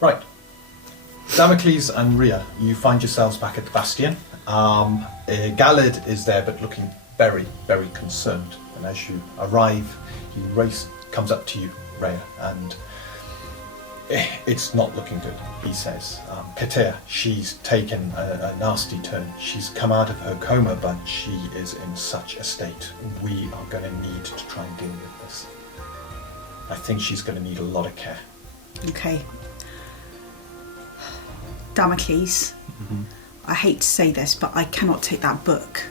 Right. Damocles and Rhea, you find yourselves back at the Bastion. Galad is there but looking very, very concerned. And as you arrive, he comes up to you, Rhea, and it's not looking good, he says. Katea, she's taken a nasty turn. She's come out of her coma, but she is in such a state. We are going to need to try and deal with this. I think she's going to need a lot of care. Okay. Damocles, I hate to say this, but I cannot take that book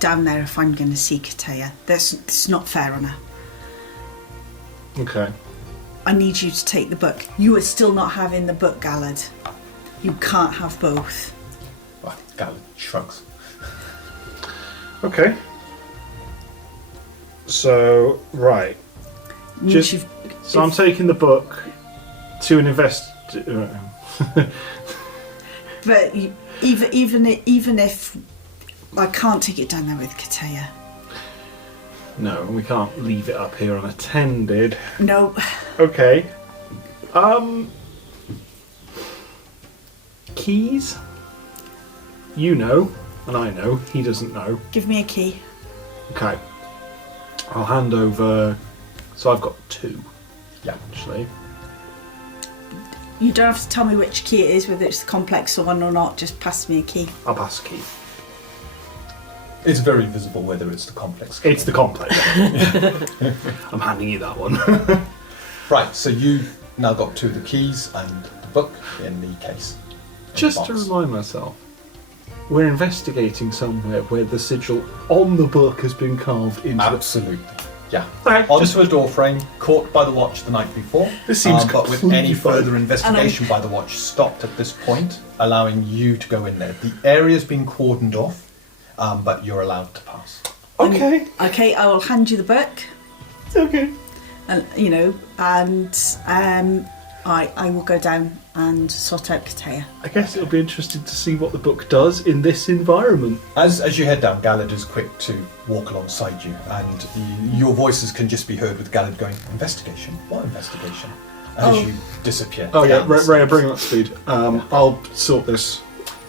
down there if I'm going to see Katea. It's not fair on her. Okay. I need you to take the book. You are still not having the book, Galad. You can't have both. Well, Galad shrugs. Okay. So, right. So I'm taking the book to an But even if I can't take it down there with Katea. No, we can't leave it up here unattended. No. Okay. Keys? You know, and I know. He doesn't know. Give me a key. Okay. I'll hand over... So I've got 2. Yeah. Actually. You don't have to tell me which key it is, whether it's the complex one or not. Just pass me a key. I'll pass a key. It's very visible whether it's the complex key. It's the complex. I'm handing you that one. Right, so you've now got 2 of the keys and the book in the case. Just to remind myself, we're investigating somewhere where the sigil on the book has been carved into. Absolutely. Yeah. Right, Onto a door frame, caught by the watch the night before. This seems but with any further investigation by the watch stopped at this point, allowing you to go in there. The area's been cordoned off, but you're allowed to pass. Okay. Okay, I will hand you the book. Okay. And I will go down and sort out Katea. I guess it'll be interesting to see what the book does in this environment. As you head down, Galad is quick to walk alongside you, and your voices can just be heard with Galad going, "Investigation? What investigation?" As you disappear. Oh yeah, Rhea, bring him up to speed. I'll sort this.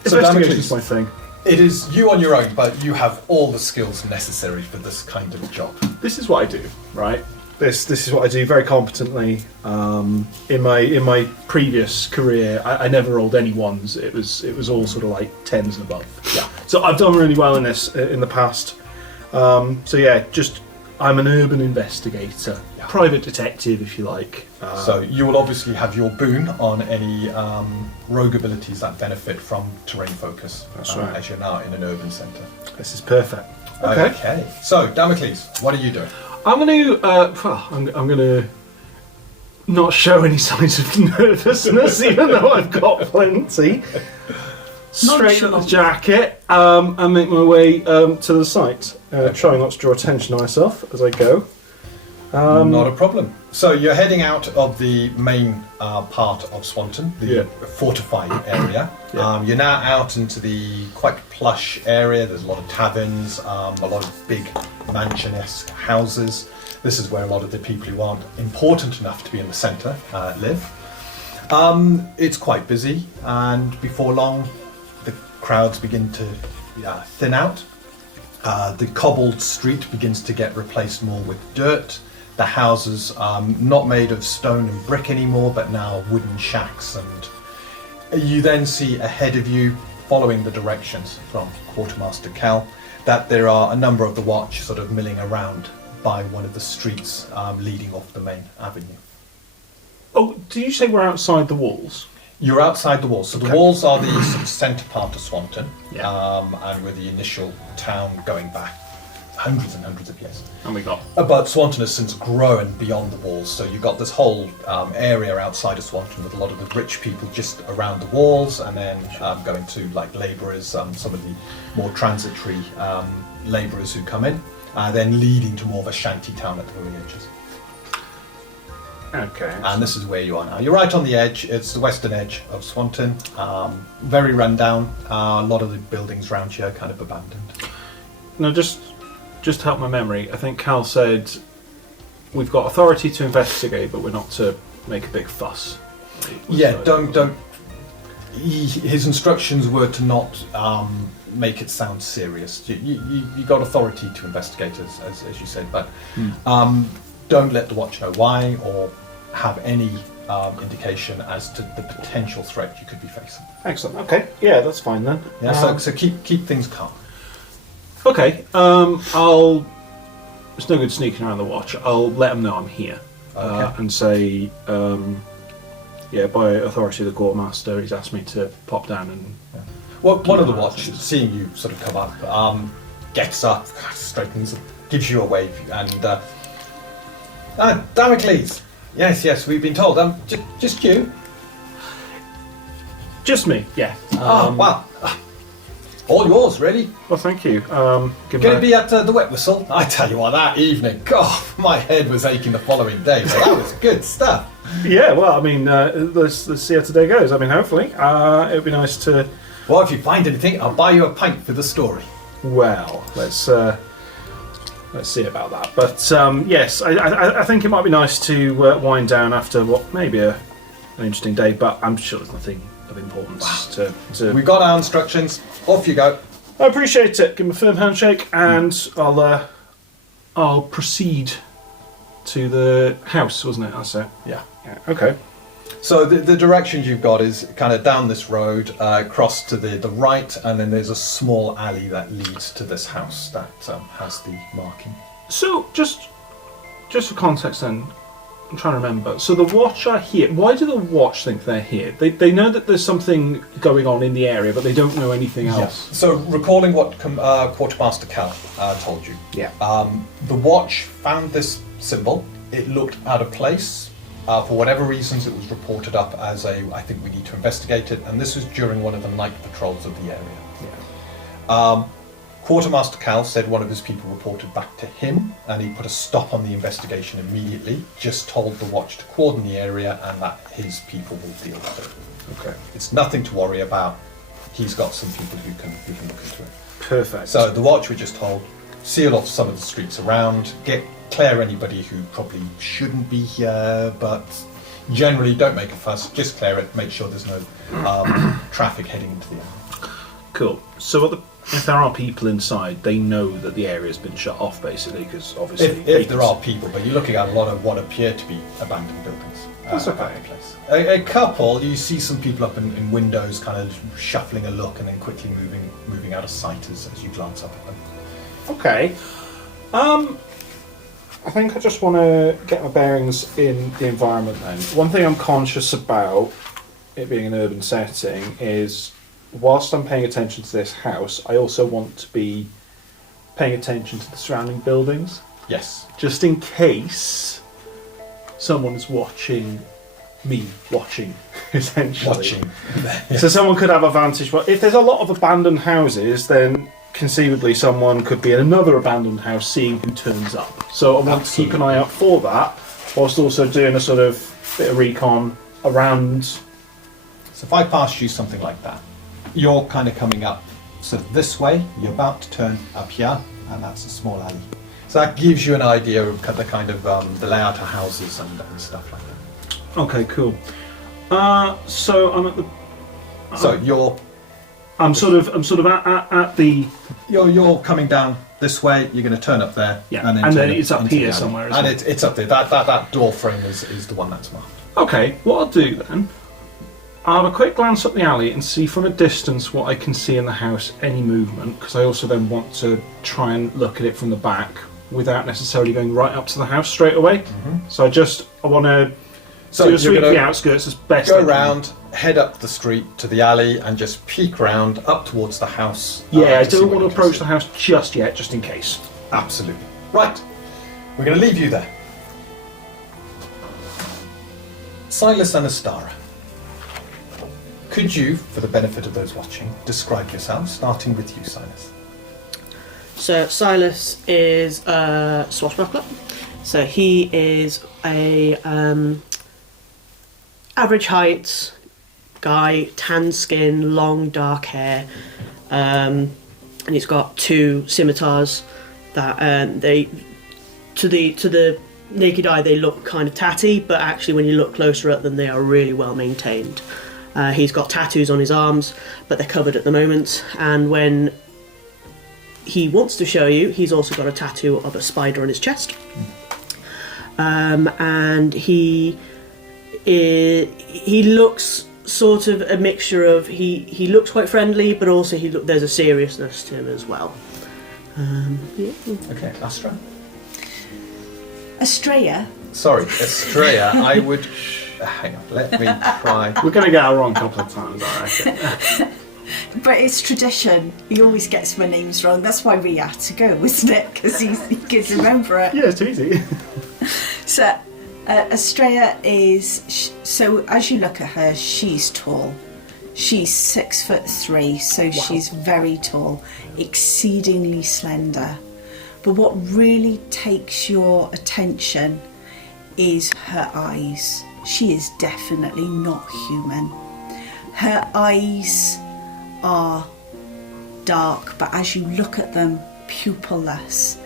So Investigation's my thing. It is you on your own, but you have all the skills necessary for this kind of job. This is what I do, right? This is what I do very competently. In my previous career, I never rolled any 1s. It was all sort of like 10s and above. Yeah. So I've done really well in this in the past. So yeah, I'm an urban investigator, private detective, if you like. So you will obviously have your boon on any rogue abilities that benefit from terrain focus. That's right. As you're now in an urban centre. This is perfect. Okay. So Damocles, what are you doing? I'm going to not show any signs of nervousness, even though I've got plenty. Straighten the jacket and make my way to the site. Trying not to draw attention to myself as I go. Not a problem. So you're heading out of the main part of Swanton, the fortified area. Yeah. You're now out into the quite plush area. There's a lot of taverns, a lot of big mansion-esque houses. This is where a lot of the people who aren't important enough to be in the centre live. It's quite busy, and before long, the crowds begin to thin out. The cobbled street begins to get replaced more with dirt. The houses not made of stone and brick anymore, but now wooden shacks, and you then see ahead of you, following the directions from Quartermaster Cal, that there are a number of the watch sort of milling around by one of the streets leading off the main avenue. Oh, did you say we're outside the walls? You're outside the walls. So the walls are the sort of centre part of Swanton, Yeah. And with the initial town going back hundreds and hundreds of years. And we got... But Swanton has since grown beyond the walls, so you've got this whole area outside of Swanton with a lot of the rich people just around the walls, and then going to like labourers, some of the more transitory labourers who come in, then leading to more of a shanty town at the very edges. Okay. And this is where you are now. You're right on the edge. It's the western edge of Swanton. Very run down. A lot of the buildings around here are kind of abandoned. Now, just to help my memory, I think Cal said we've got authority to investigate, but we're not to make a big fuss. basically. Yeah, don't. His instructions were to not make it sound serious. You got authority to investigate, as you said, but don't let the watch know why or have any indication as to the potential threat you could be facing. Excellent. Okay. Yeah, that's fine then. Yeah. So keep things calm. Okay. It's no good sneaking around the watch. I'll let them know I'm here and say. Yeah, by authority of the quartermaster, he's asked me to pop down and... Yeah. Well, one of the watch, seeing you sort of come up, gets up, straightens, gives you a wave, and... Damocles! Yes, we've been told. Just you? Just me, yeah. Well, all yours, really. Well, thank you. Going to be at the Wet Whistle? I tell you what, that evening, God, my head was aching the following day, but that was good stuff. Yeah, well, I mean, let's see how today goes. I mean, hopefully. It would be nice to... Well, if you find anything, I'll buy you a pint for the story. Well, let's see about that. But, yes, I think it might be nice to wind down after what may be an interesting day, but I'm sure there's nothing of importance to... We've got our instructions. Off you go. I appreciate it. Give him a firm handshake, and I'll proceed to the house, wasn't it? That's it. Yeah. Okay. So the directions you've got is kind of down this road, across to the right, and then there's a small alley that leads to this house that has the marking. So just for context, then, I'm trying to remember. So the watch are here. Why do the watch think they're here? They know that there's something going on in the area, but they don't know anything else. Yeah. So recalling what Quartermaster Cal told you. Yeah. The watch found this symbol. It looked out of place. For whatever reasons, it was reported up as I think we need to investigate it, and this was during one of the night patrols of the area. Yeah. Quartermaster Cal said one of his people reported back to him, and he put a stop on the investigation immediately, just told the watch to cordon the area and that his people will deal with it. Okay. It's nothing to worry about. He's got some people who can look into it. Perfect. So the watch, we just told, seal off some of the streets around, clear anybody who probably shouldn't be here, but generally don't make a fuss, just clear it, make sure there's no traffic heading into the area. Cool. So if there are people inside, they know that the area's been shut off, basically, because obviously... If there are people, but you're looking at a lot of what appear to be abandoned buildings. That's okay. About the place. A couple, you see some people up in windows kind of shuffling a look and then quickly moving out of sight as you glance up at them. Okay. I think I just want to get my bearings in the environment then. One thing I'm conscious about, it being an urban setting, is whilst I'm paying attention to this house, I also want to be paying attention to the surrounding buildings. Yes. Just in case someone's watching me watching, essentially. Watching. So someone could have a vantage. Well, if there's a lot of abandoned houses, then conceivably someone could be in another abandoned house seeing who turns up. So I want to keep an eye out for that, whilst also doing a sort of bit of recon around. So if I pass you something like that, you're kind of coming up sort of this way, you're about to turn up here, and that's a small alley. So that gives you an idea of the kind of the layout of houses and stuff like that. Okay, cool. So I'm at the... So you're... I'm sort of at the... You're coming down this way, you're going to turn up there. Yeah, and then it's up here somewhere, isn't it? And it's up there. That door frame is the one that's marked. Okay, what I'll do then, I'll have a quick glance up the alley and see from a distance what I can see in the house, any movement, because I also then want to try and look at it from the back without necessarily going right up to the house straight away. Mm-hmm. So I want to do a sweep of the outskirts as best I can. Go around, head up the street to the alley and just peek round up towards the house. Yeah, I don't want to approach the house just yet, just in case. Absolutely. Right, we're going to leave you there. Silas and Astara, could you, for the benefit of those watching, describe yourselves, starting with you, Silas? So Silas is a swashbuckler. So he is a average height guy, tan skin, long dark hair, and he's got two scimitars that they to the naked eye they look kind of tatty, but actually when you look closer at them they are really well maintained. He's got tattoos on his arms, but they're covered at the moment, and when he wants to show you, he's also got a tattoo of a spider on his chest. And he looks sort of a mixture of, he looks quite friendly, but also there's a seriousness to him as well. Yeah. Okay, Astra. Estrella. Sorry, Estrella. I would. Hang on, let me try. We're going to get it wrong a couple of times, I reckon. But it's tradition. He always gets my names wrong. That's why Rhea had to go, wasn't it? Because he could remember it. Yeah, it's easy. So, Estrella is... So, as you look at her, she's tall. She's 6'3", so she's very tall, exceedingly slender. But what really takes your attention is her eyes. She is definitely not human. Her eyes are dark, but as you look at them, pupilless,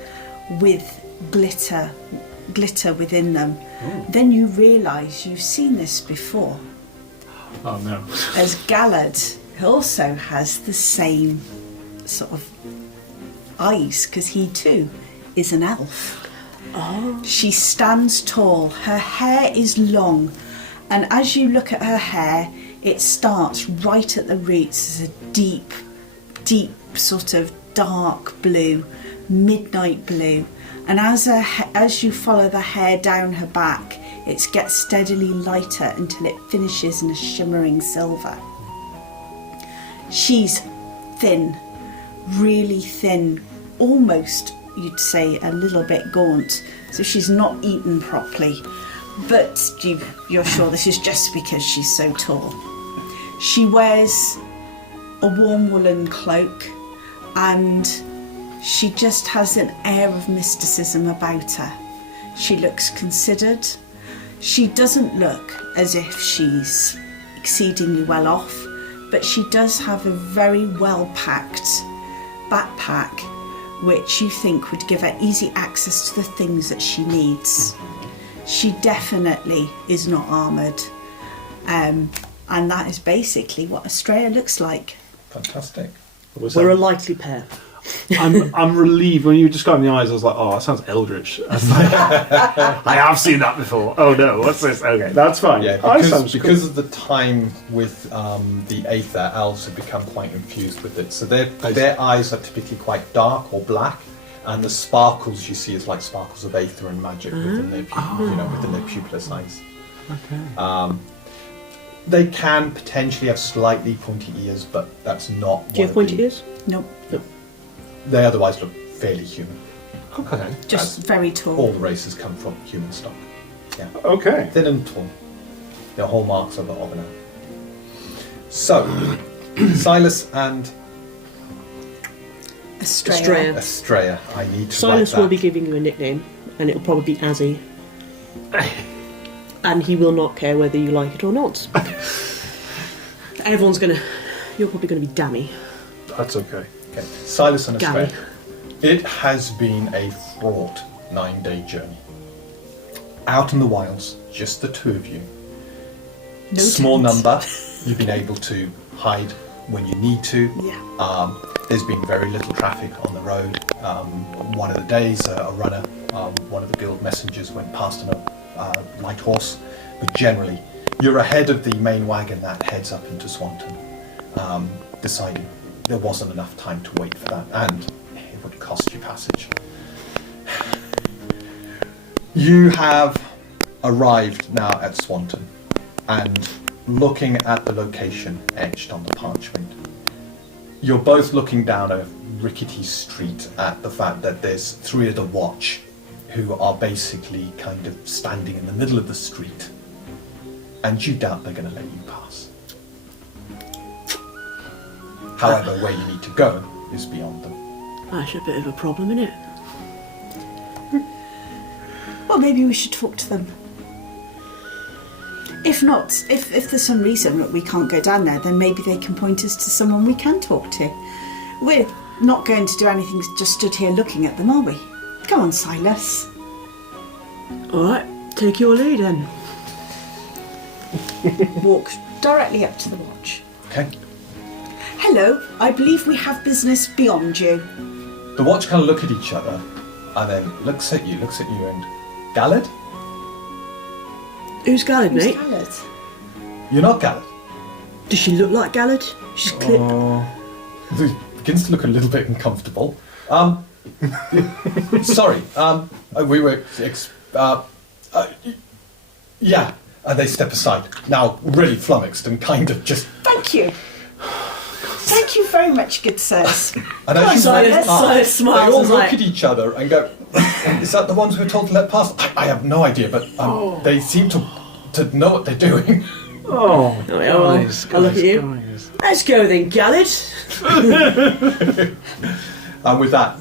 with glitter within them. Then you realise you've seen this before. Oh no. As Gallard also has the same sort of eyes, because he too is an elf. Oh. She stands tall, her hair is long, and as you look at her hair, it starts right at the roots as a deep, deep sort of dark blue, midnight blue, and as you follow the hair down her back, it gets steadily lighter until it finishes in a shimmering silver. She's thin, really thin, almost, you'd say, a little bit gaunt, so she's not eaten properly, but you're sure this is just because she's so tall. She wears a warm woolen cloak, and she just has an air of mysticism about her. She looks considered. She doesn't look as if she's exceedingly well off, but she does have a very well-packed backpack, which you think would give her easy access to the things that she needs. She definitely is not armoured, and that is basically what Estrella looks like. Fantastic. We're a likely pair. I'm relieved when you were describing the eyes. I was like, oh, that sounds eldritch. I was like, I have seen that before. Oh no, what's this? Okay, that's fine. Yeah, because of the time with the Aether, elves have become quite infused with it. So their eyes are typically quite dark or black, and the sparkles you see is like sparkles of Aether and magic within their within their pupilless eyes. Okay. They can potentially have slightly pointy ears, but that's not. Do you have pointy ears? Nope. They otherwise look fairly human. Okay. Just very tall. All the races come from human stock. Yeah. Okay. Thin and tall. They're hallmarks of an elf. So, Silas and Estrella. I need to Silas write that. will be giving you a nickname, and it'll probably be Azzy. And he will not care whether you like it or not. You're probably gonna be Dammy. That's okay. Okay. Silas and Gally. Estrella. It has been a fraught 9-day journey. Out in the wilds, just the two of you. No Small tent. number. You've been able to hide when you need to. Yeah. There's been very little traffic on the road. One of the days, a runner, one of the guild messengers went past on a light horse, but generally, you're ahead of the main wagon that heads up into Swanton. Deciding there wasn't enough time to wait for that, and it would cost you passage. You have arrived now at Swanton, and looking at the location etched on the parchment, you're both looking down a rickety street at the fact that there's 3 of the watch who are basically kind of standing in the middle of the street, and you doubt they're going to let you pass. However, where you need to go is beyond them. That's a bit of a problem, isn't it? Well, maybe we should talk to them. If not, if there's some reason that we can't go down there, then maybe they can point us to someone we can talk to. We're not going to do anything just stood here looking at them, are we? Go on, Silas. Alright, take your lead then. Walk directly up to the watch. Okay. Hello, I believe we have business beyond you. The watch kind of look at each other, and then looks at you, and Gallad? Who's Gallad, Who's mate? Gallad? You're not Gallad. Does she look like Gallad? She's clipped. It begins to look a little bit uncomfortable. Sorry. We were. Yeah. And they step aside. Now, really flummoxed and kind of just. Thank you. Thank you very much, good sirs. And as you Silas walk past, they smiles all and look like- at each other and go, "Is that the ones we're told to let past?" I have no idea, but they seem to know what they're doing. Oh, Guys, I'll look at you. Guys. Let's go then, Gallad. And with that,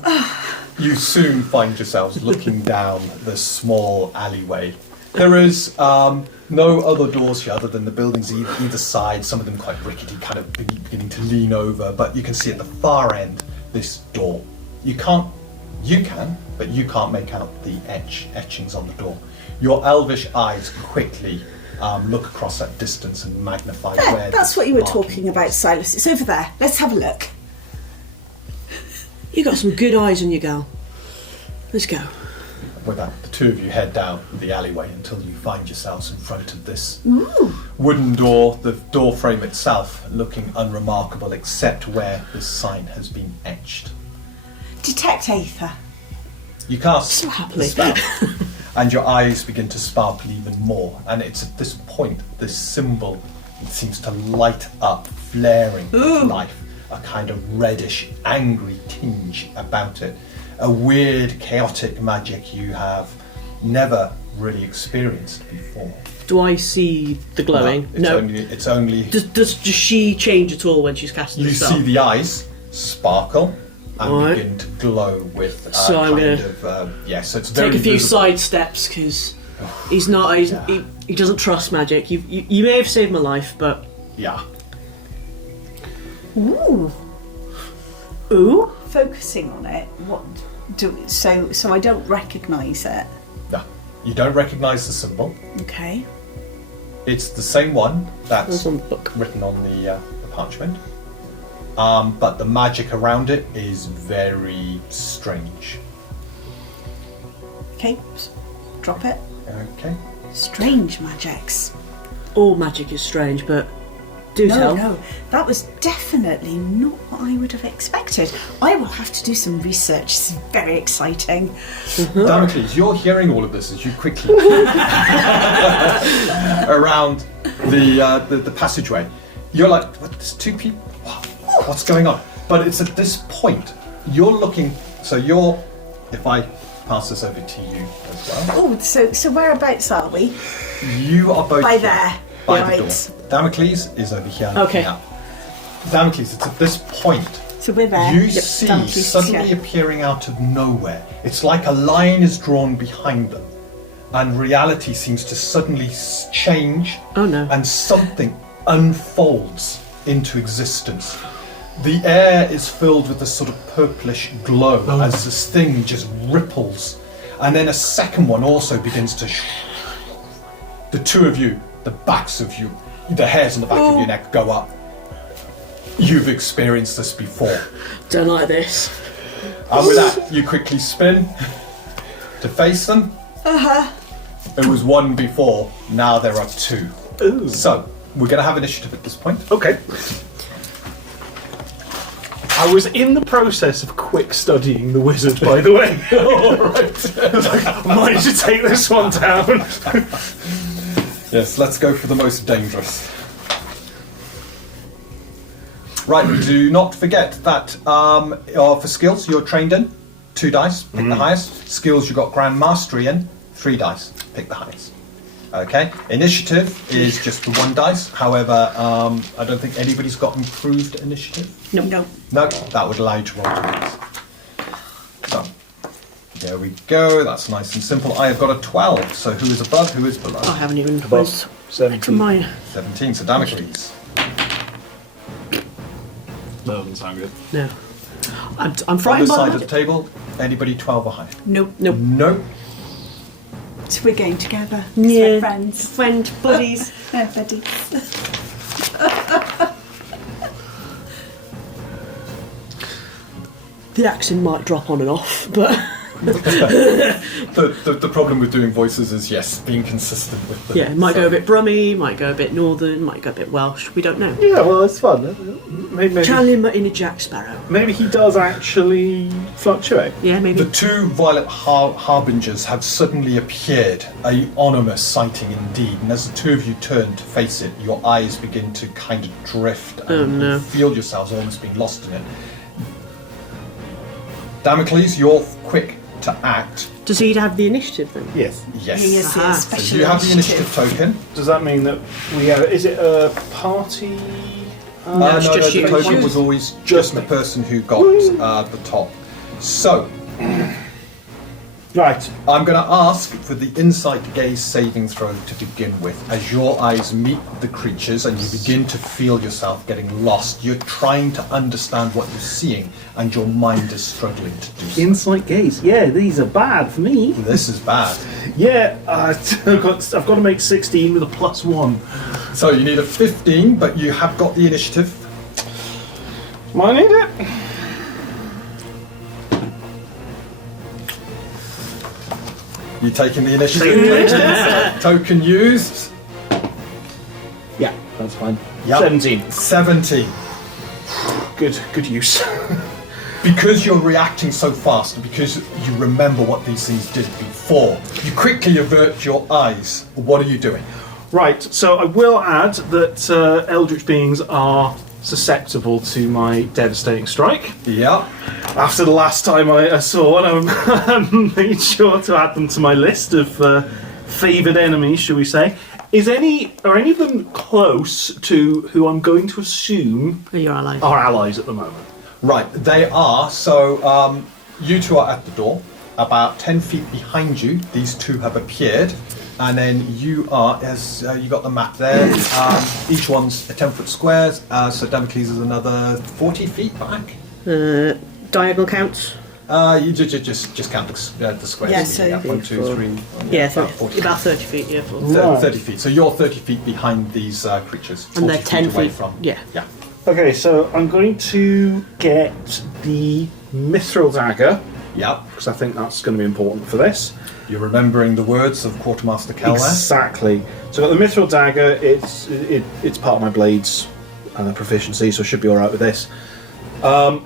you soon find yourselves looking down the small alleyway. There is no other doors here other than the buildings either side, some of them quite rickety, kind of beginning to lean over, but you can see at the far end this door. You can, but you can't make out the etchings on the door. Your elvish eyes quickly look across that distance and magnify where That's what you were talking about, Silas. It's over there. Let's have a look. You got some good eyes on you, gal. Let's go. With that, the two of you head down the alleyway until you find yourselves in front of this wooden door, the door frame itself looking unremarkable except where this sign has been etched. Detect Aether. You cast So happily. the spell, and your eyes begin to sparkle even more, and it's at this point this symbol seems to light up, flaring with life, a kind of reddish, angry tinge about it. A weird, chaotic magic you have never really experienced before. Do I see the glowing? No, it's only Does she change at all when she's casting you the spell? see the eyes sparkle and Alright. begin to glow with So I'm kind gonna of so it's very Take a few visible. side steps because he's not. He doesn't trust magic. You may have saved my life, but Yeah. Ooh. ooh, Focusing on it. So I don't recognise it. No. You don't recognise the symbol. Okay. It's the same one that's That's on the book. written on the parchment. But the magic around it is very strange. Okay. Drop it. Okay. Strange magics. all magic is strange, but do tell. No, that was definitely not what I would have expected. I will have to do some research. This is very exciting. Damocles, you're hearing all of this as you quickly around the passageway. You're like, what, there's two people? What's going on? But it's at this point, you're looking, so you're, if I pass this over to you as well. Oh, so whereabouts are we? You are both By here, there. by Right. the door. Damocles is over here. Okay. Now. Damocles, it's at this point So we're there. you Yep, see Damocles is suddenly here. appearing out of nowhere. It's like a line is drawn behind them, and reality seems to suddenly change. Oh, no. And something unfolds into existence. The air is filled with this sort of purplish glow as this thing just ripples, and then a second one also begins to. The two of you, the backs of you, the hairs on the back of your neck go up. You've experienced this before. Don't like this. And with that, you quickly spin to face them. There was one before, now there are two. Ooh. So, we're going to have initiative at this point. Okay. I was in the process of quick studying the wizard, by the way. Alright. I might should take this one down. Yes, let's go for the most dangerous. Right, do not forget that for skills you're trained in, 2 dice, pick the highest. Skills you got Grand Mastery in, 3 dice, pick the highest. Okay, initiative is just the 1 dice. However, I don't think anybody's got improved initiative. No. No, that would allow you to roll 2 dice. So, there we go. That's nice and simple. I have got a 12. So who is above? Who is below? I haven't even Above quizzed 17. my. 17. So Damocles. That doesn't sound good. No, I'm On frightened this by side the of the magic. table, anybody 12 or higher? Nope. Nope. No. So we're going together. 'cause Yeah. we're friends. Friend, buddies. We're buddies. The accent might drop on and off, but The problem with doing voices is, yes, being consistent with them. yeah, it might go a bit Brummy, might go a bit Northern, might go a bit Welsh. We don't know. Yeah, well, it's fun. Maybe, Channel him in a Jack Sparrow. maybe he does actually fluctuate. Yeah, maybe. The two violet harbingers have suddenly appeared, a ominous sighting indeed, and as the two of you turn to face it, your eyes begin to kind of drift and Oh, no. you feel yourselves almost being lost in it. Damocles, you're quick to act. Does he have the initiative then? Yes. Yes. He is Aha. a So special you have the initiative token. Does that mean that we have? Is it a party? No, it's just the you. token was always Just just the me. person who got the top. So, Right. I'm going to ask for the insight gaze saving throw to begin with. As your eyes meet the creatures and you begin to feel yourself getting lost, you're trying to understand what you're seeing and your mind is struggling to do so. Insight gaze. Yeah, these are bad for me. This is bad. Yeah, I've got to make 16 with a +1. So you need a 15, but you have got the initiative. I need it. You're taking the initiative. Token used. Yeah, that's fine. Yep. 17. 17. Good use. Because you're reacting so fast, and because you remember what these things did before, you quickly avert your eyes. What are you doing? Right, so I will add that eldritch beings are susceptible to my devastating strike. Yeah. After the last time I saw one, I made sure to add them to my list of favoured enemies, shall we say. Are any of them close to who I'm going to assume Are you allies? are allies at the moment? Right, they are. So you two are at the door. About 10 feet behind you, these two have appeared. And then you are, as you got the map there, each one's a 10-foot squares. So Damocles is another 40 feet back. Diagonal counts? You just count the squares. Yeah, so- 1, 2, 3. Yeah, about 40. about 30 feet, yeah. Full. Right. 30 feet. So you're 30 feet behind these creatures. And they're 40 10 away feet. from. Yeah. Yeah. Okay, so I'm going to get the mithril dagger, Yeah. because I think that's going to be important for this. You're remembering the words of Quartermaster Kel there. Exactly. So I've got the mithril dagger. It's part of my blades proficiency, so I should be all right with this. I'm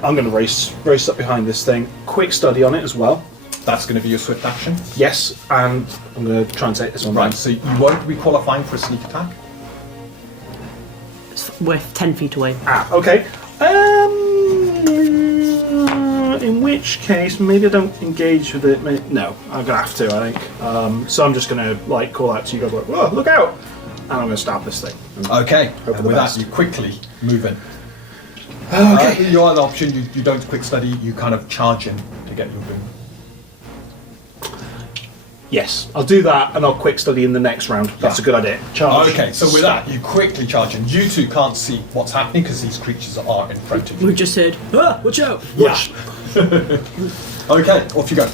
going to race up behind this thing. Quick study on it as well. That's going to be your swift action. Yes, and I'm going to try and take this one Right. down. So you won't be qualifying for a sneak attack. We're 10 feet away. Okay. In which case, maybe I don't engage with it. No, I'm gonna have to. I think. So I'm just gonna call out to you guys, "Whoa, look out!" And I'm gonna stab this thing. Okay. Hope for And the with best. that, you quickly move in. Okay. Your other option, you don't quick study. You kind of charge in to get your boon. Yes, I'll do that, and I'll quick study in the next round. That's a good idea. Charge. Okay. So with that, you quickly charge in. You two can't see what's happening because these creatures are in front of you. We just heard, watch out! Yeah. Okay. Off you go.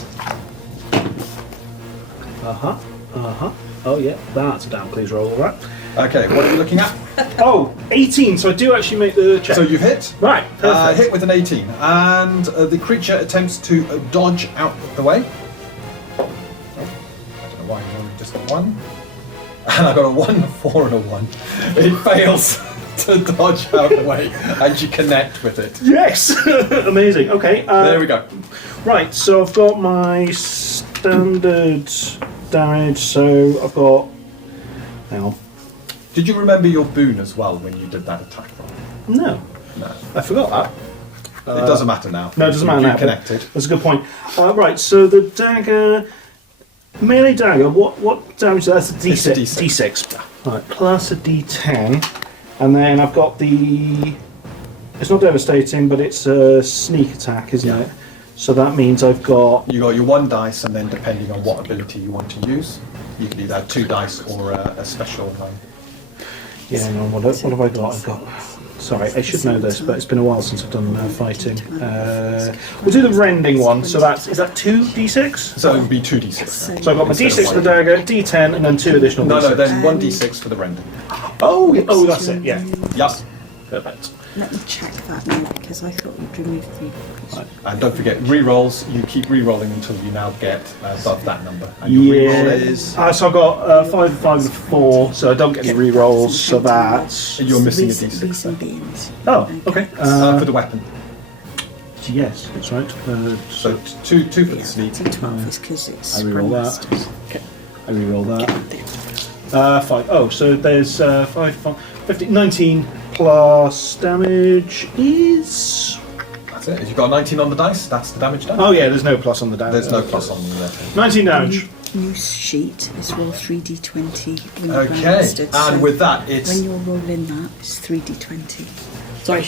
Oh yeah, that's a Damocles roll, all right. Okay. What are you looking at? Oh, 18. So I do actually make the check. So you've hit. Right. Perfect. Hit with an 18, and the creature attempts to dodge out of the way. Oh, I don't know why you only just got one. And I got a 1, a 4, and a 1. It fails to dodge out of the way, and you connect with it. Yes. Amazing. Okay. There we go. Right. So I've got my standard damage. So I've got. Hang on. Did you remember your boon as well when you did that attack roll? No, No. I forgot that. It doesn't matter now. No, it doesn't matter You've now. but connected. That's a good point. Right, so the dagger, melee dagger. What damage? That's a It's a D6. D6. D6. Right, plus a D10, and then I've got the. It's not devastating, but it's a sneak attack, isn't Yeah. it? So that means I've got. You got your 1 dice, and then depending on what ability you want to use, you can either have 2 dice or a special. Yeah, no, what have I got? I've got... Sorry, I should know this, but it's been a while since I've done fighting. We'll do the rending one, so is that 2d6? So it would be 2d6. So I've got my d6 for the dagger, d10, and then 2 additional d6. No, then 1d6 for the rending. Oh, that's it, yeah. Yep. Perfect. Let me check that now, because I thought we'd removed the... Right. And don't forget, re-rolls, you keep re-rolling until you now get above that number. And your re-roll is... So I've got 5, 5, and 4, so I don't get any re-rolls, so that's... You're missing a d6. Reason beings. Oh, okay. For the weapon. Yes, that's right. So two for the Yeah, sleep. it's a 12 is because it's I re-roll that. Springmasters. Okay. I re-roll that. 5. Oh, so there's 5, 15, 19 plus damage is... That's it. If you've got a 19 on the dice, that's the damage done. Oh yeah, there's no plus on the damage. There's no plus on the 19 damage. New sheet is roll 3d20 when you're Okay, grandmastered, and so with that, it's... when you're rolling that, it's 3d20. Sorry.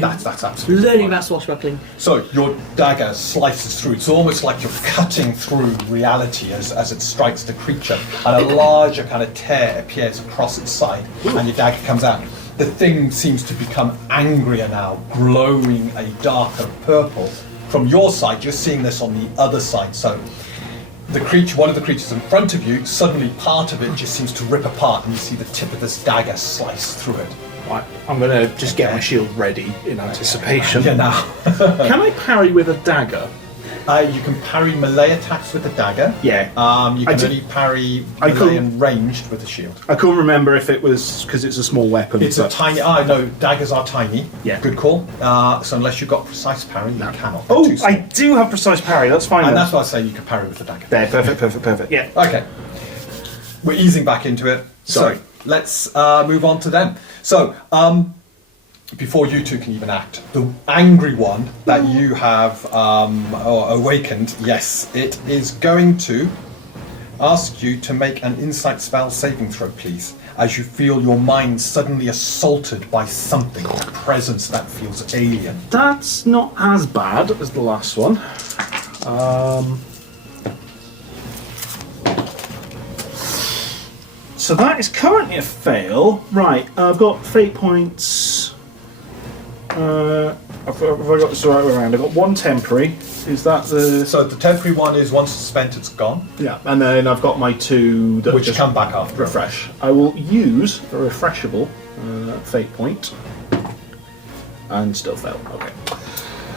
That's absolutely Learning fine. about swashbuckling. So your dagger slices through. It's almost like you're cutting through reality as it strikes the creature, and a larger kind of tear appears across its side, and your dagger comes out. The thing seems to become angrier now, glowing a darker purple. From your side, you're seeing this on the other side. So the creature, one of the creatures in front of you, suddenly part of it just seems to rip apart, and you see the tip of this dagger slice through it. Right, I'm going to just get my shield ready in anticipation. Yeah, now. Can I parry with a dagger? You can parry melee attacks with a dagger. Yeah. You I can did- only parry I melee couldn't- and ranged with a shield. I couldn't remember if it was because it's a small weapon. It's a but- tiny... no, daggers are tiny. Yeah. Good call. So unless you've got precise parry, you cannot. They're Oh, too small. I do have precise parry. That's fine. And then. that's why I say you can parry with the dagger. There, perfect. Yeah. Okay. We're easing back into it. Sorry. So let's move on to them. So, before you two can even act, the angry one that you have awakened, yes, it is going to ask you to make an insight spell saving throw, please, as you feel your mind suddenly assaulted by something, a presence that feels alien. That's not as bad as the last one. So that is currently a fail. Right, I've got fate points. Have I got this the right way around? I've got 1 temporary. Is that the... So the temporary one is once it's spent, it's gone, Yeah, and then I've got my 2 that which just come back after. refresh. I will use a refreshable fate point. And still fail. Okay.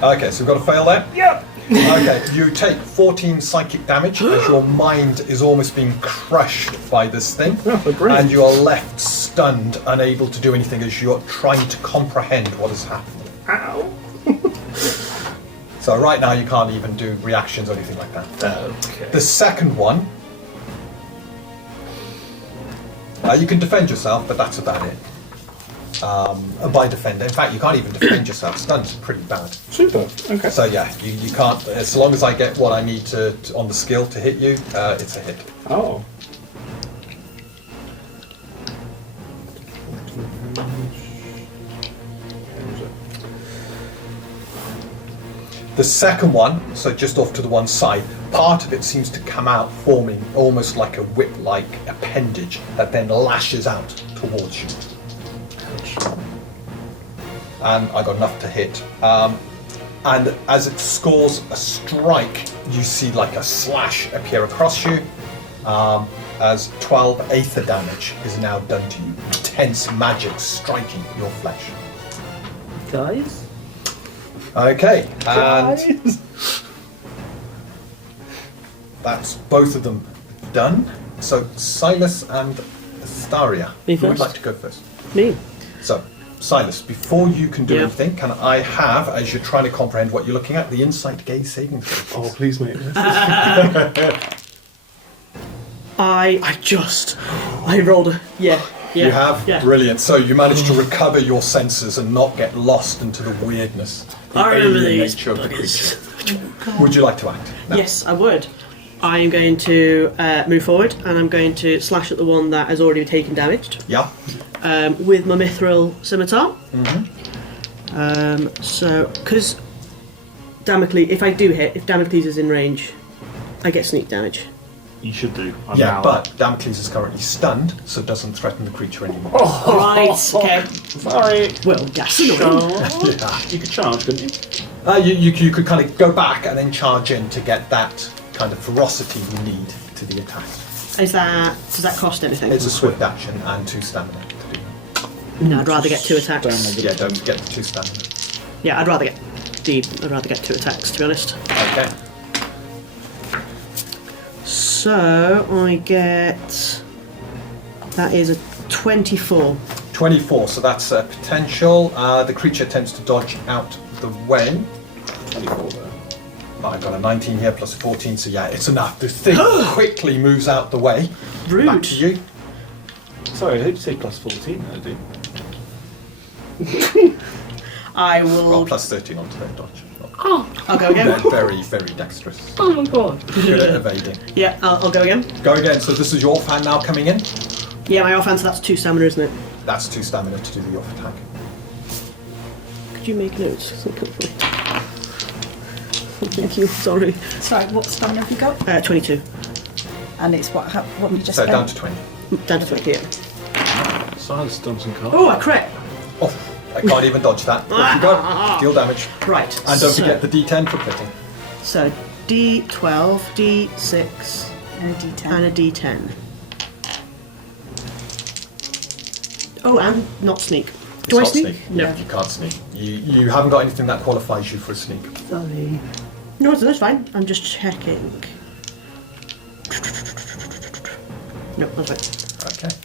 Okay, so we've got a fail there. Yep. Okay, you take 14 psychic damage as your mind is almost being crushed by this thing, Oh, brilliant. and you are left stunned, unable to do anything as you're trying to comprehend what has happened. Ow. So right now you can't even do reactions or anything like that. Okay. The second one, you can defend yourself, but that's about it. By defender, in fact, you can't even defend yourself. Stunn's pretty bad. Super. Okay. So yeah, you can't. As long as I get what I need to on the skill to hit you, it's a hit. Oh. The second one, so just off to the one side, part of it seems to come out, forming almost like a whip-like appendage that then lashes out towards you. And I got enough to hit. And as it scores a strike, you see like a slash appear across you, as 12 aether damage is now done to you. Intense magic striking your flesh. Guys? Okay, and that's both of them done. So Silas and Astaria, Me who would first? like to go first? Me. So, Silas, before you can do Yeah. anything, can I have, as you're trying to comprehend what you're looking at, the insight gaze saving throw? Oh, please, mate. I rolled a... Yeah. You have? Yeah. Brilliant. So you managed to recover your senses and not get lost into the weirdness, the I remember alien these nature of the buggers. creature. Would you like to act? No. Yes, I would. I am going to move forward and I'm going to slash at the one that has already taken damage Yeah? with my mithril scimitar. So, because Damocles, if I do hit, if Damocles is in range, I get sneak damage. You should do. I'm Yeah, now- but Damocles is currently stunned, so doesn't threaten the creature anymore. Right, okay. Sorry. Well, that's annoying. Yeah. You could charge, couldn't you? You could kind of go back and then charge in to get that kind of ferocity you need to the attack. Does that cost anything? It's a swift action and 2 stamina to do that. No, I'd rather get 2 attacks. Yeah, don't forget the 2 stamina. Yeah, I'd rather get 2 attacks, to be honest. Okay. So I get, that is a 24. 24, so that's potential. The creature attempts to dodge out the way. 24 there. I've got a 19 here plus 14, so yeah, it's enough. The thing quickly moves out the way. Rude. Back to you. Sorry, I hope you say plus 14 there, dude. I Roll will. plus 13 onto their dodge. I'll go again. They're very, very dexterous. Oh my god. Good at evading. Yeah, I'll go again. Go again, so this is your offhand now coming in. Yeah, my offhand, so that's 2 stamina, isn't it? That's 2 stamina to do the off attack. Could you make notes? Thank you, sorry. Sorry, what stamina have you got? 22. And it's what you just So spent? down to 20. Down to 20, yeah. Silas done some cards. Oh, a crit! Oh, I can't even dodge that. Off you go. Deal damage. Right. And don't so, forget the D10 for critting. So, D12, D6, And a D10. and a D10. Oh, and not sneak. Do I It's not sneak? No. Yeah, you can't sneak. You haven't got anything that qualifies you for a sneak. Sorry. No, that's fine. I'm just checking. No, that's fine. Okay.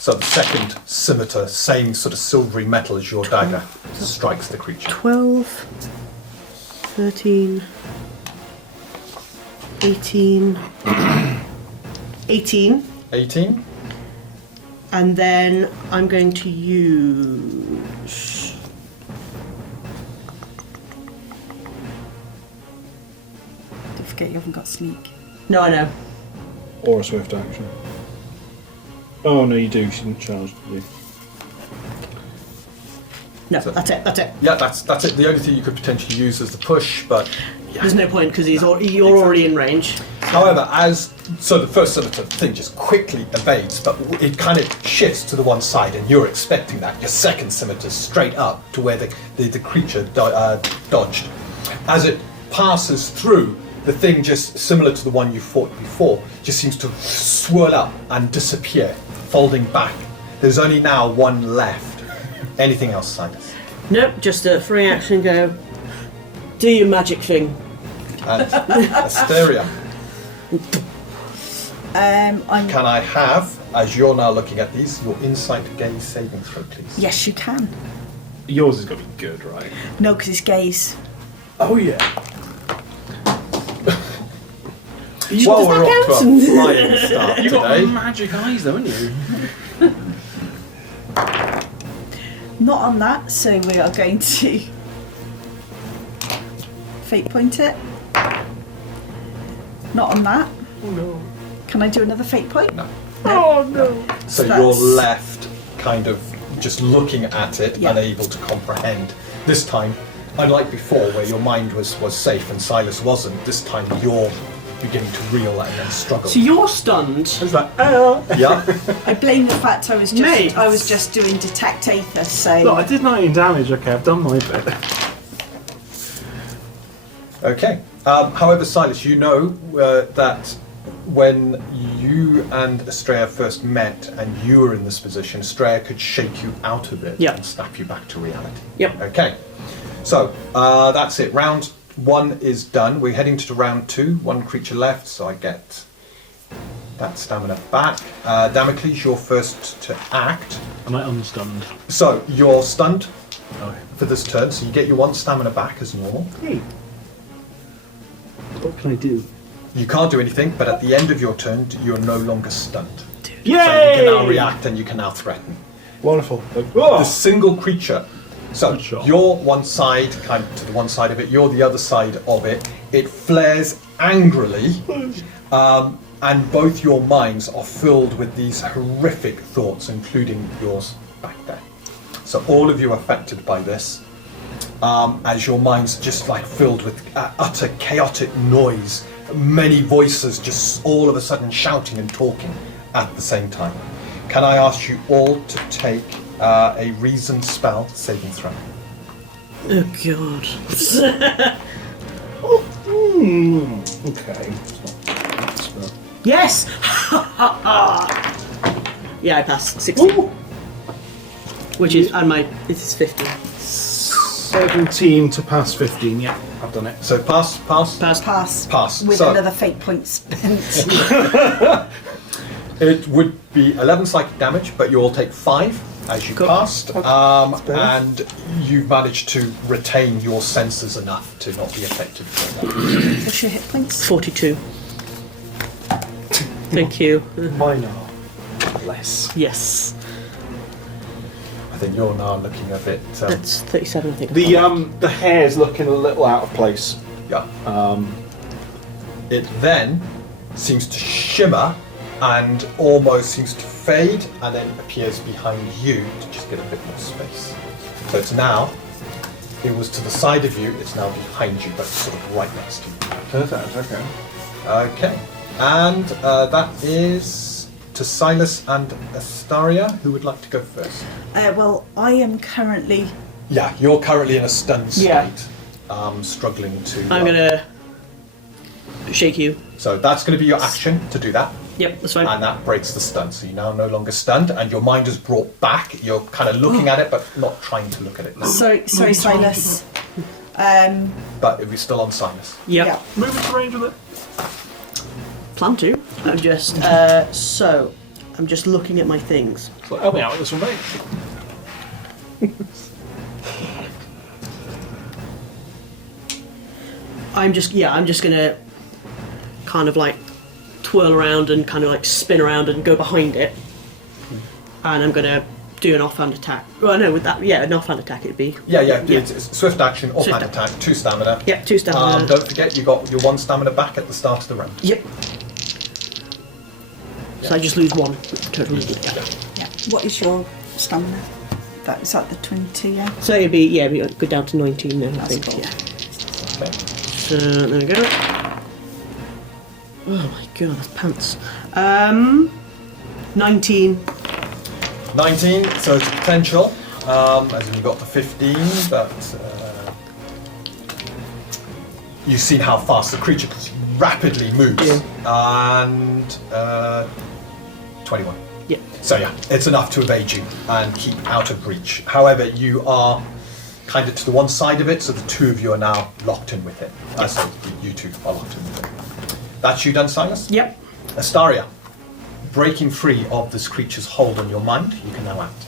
So the second scimitar, same sort of silvery metal as your dagger, strikes the creature. 12, 13, 18, 18, 18. and then I'm going to use. Don't forget you haven't got sneak. No, I know. Or a swift action. Oh no, you do. You shouldn't charge, do you? No, So- that's it. That's it. Yeah, that's it. The only thing you could potentially use is the push, but There's no point because you're already in range. however, so the first scimitar thing just quickly evades, but it kind of shifts to the one side, and you're expecting that. Your second scimitar straight up to where the creature dodged. As it passes through, the thing just similar to the one you fought before, just seems to swirl up and disappear, folding back. There's only now one left. Anything else, Silas? Nope, just a free action go. Do your magic thing. And Asteria. I'm. Can I have, as you're now looking at these, your insight gaze saving throw, please? Yes, you can. Yours has got to be good, right? No, because it's gaze. Oh yeah. Well, we're off to a flying start You got today. magic eyes, though, haven't you? Not on that, so we are going to fate point it. Not on that. Oh no. Can I do another fate point? No. Oh no. So So you're that's- left kind of just looking at it, Yeah. unable to comprehend. This time, unlike before where your mind was safe and Silas wasn't, this time you're beginning to reel and then struggle. So you're stunned. It's like, oh. Yeah? I blame the fact I was Mate. just doing detect aether, so Look, I did 19 damage. Okay, I've done my bit. Okay. However, Silas, you know that when you and Estrella first met and you were in this position, Estrella could shake you out of it Yeah. and snap you back to reality. Yep. Okay. So, that's it. Round 1 is done. We're heading to round 2. 1 creature left, so I get that stamina back. Damocles, you're first to act. Am I unstunned? So, you're stunned Okay. for this turn, so you get your 1 stamina back as normal. Hey. What can I do? You can't do anything, but at the end of your turn, you're no longer stunned. Yay! So you can now react and you can now threaten. Wonderful. The single creature. So Good shot. you're one side, kind of to the one side of it, you're the other side of it. It flares angrily, and both your minds are filled with these horrific thoughts, including yours back there. So all of you are affected by this, as your minds just like filled with utter chaotic noise many voices just all of a sudden shouting and talking at the same time. Can I ask you all to take a reason spell saving throw? Oh god. Okay. Yes! Yeah, I passed 16. Ooh. Which is, and this is 50. 17 to pass 15, yeah, I've done it. So pass. Pass. With So- another fate point spent. It would be 11 psychic damage, but you all take 5 as you Cool. passed, and you've managed to retain your senses enough to not be affected by that. What's your hit points? 42. Thank you. Mine are less. Yes. I think you're now looking a bit. That's 37, I think. The hair's looking a little out of place. Yeah. It then seems to shimmer and almost seems to fade, and then appears behind you to just get a bit more space. So it's now. It was to the side of you. It's now behind you, but sort of right next to you. Perfect, okay. Okay, and that is to Silas and Astaria. Who would like to go first? Well, I am currently. Yeah, you're currently in a stunned state, Yeah. struggling to. I'm gonna shake you. So that's going to be your action to do that, Yep, that's fine. and that breaks the stun. So you're now no longer stunned, and your mind is brought back. You're kind of looking at it, but not trying to look at it now. Sorry, Silas. But we're still on Silas. Yep. Yeah. Move into range with it. Plan to. I'm just, so, I'm just looking at my things. So help me out with this one, mate. I'm just gonna kind of like twirl around and kind of like spin around and go behind it. And I'm gonna do an offhand attack. Well, no, with that, yeah, an offhand attack it'd be. Yeah. Yeah. It's swift action, offhand Swift attack, 2 stamina. Yep, 2 stamina. Don't forget, you got your 1 stamina back at the start of the round. Yep. So I just lose 1 total. Yeah. Yeah. What is your stamina? Is that the 22, yeah? So it'd be, go down to 19 then, I That's think. cool. Yeah. Okay. So there we go. Oh my god, that's pants. 19. 19, so it's a potential, as in you got the 15, but you've seen how fast the creature rapidly moves, and 21. Yeah. So yeah, it's enough to evade you and keep out of reach. However, you are kind of to the one side of it, so the two of you are now locked in with it. So you two are locked in with it. That's you done, Silas? Yep. Astaria, breaking free of this creature's hold on your mind, you can now act.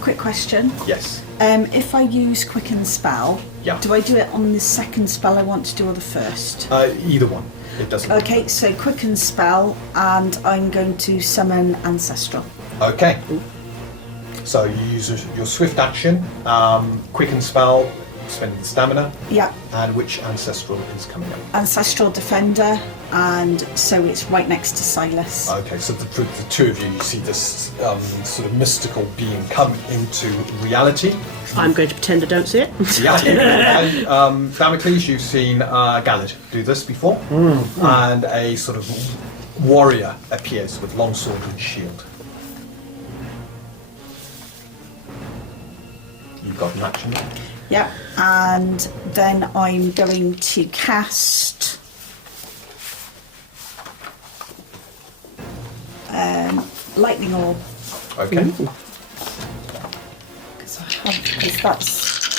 Quick question. Yes. If I use Quicken Spell, Yeah. do I do it on the second spell I want to do or the first? Either one. It doesn't. Okay, so Quicken Spell, and I'm going to summon Ancestral. Okay. So you use your swift action, quicken spell, spending the stamina, Yeah, and which ancestral is coming up? Ancestral Defender, and so it's right next to Silas. Okay, so the two of you see this sort of mystical being come into reality. I'm going to pretend I don't see it. Yeah. And, Damocles, you've seen Galad do this before, and a sort of warrior appears with longsword and shield. You've got an action. Yeah, and then I'm going to cast Lightning Orb. Okay. Because that's,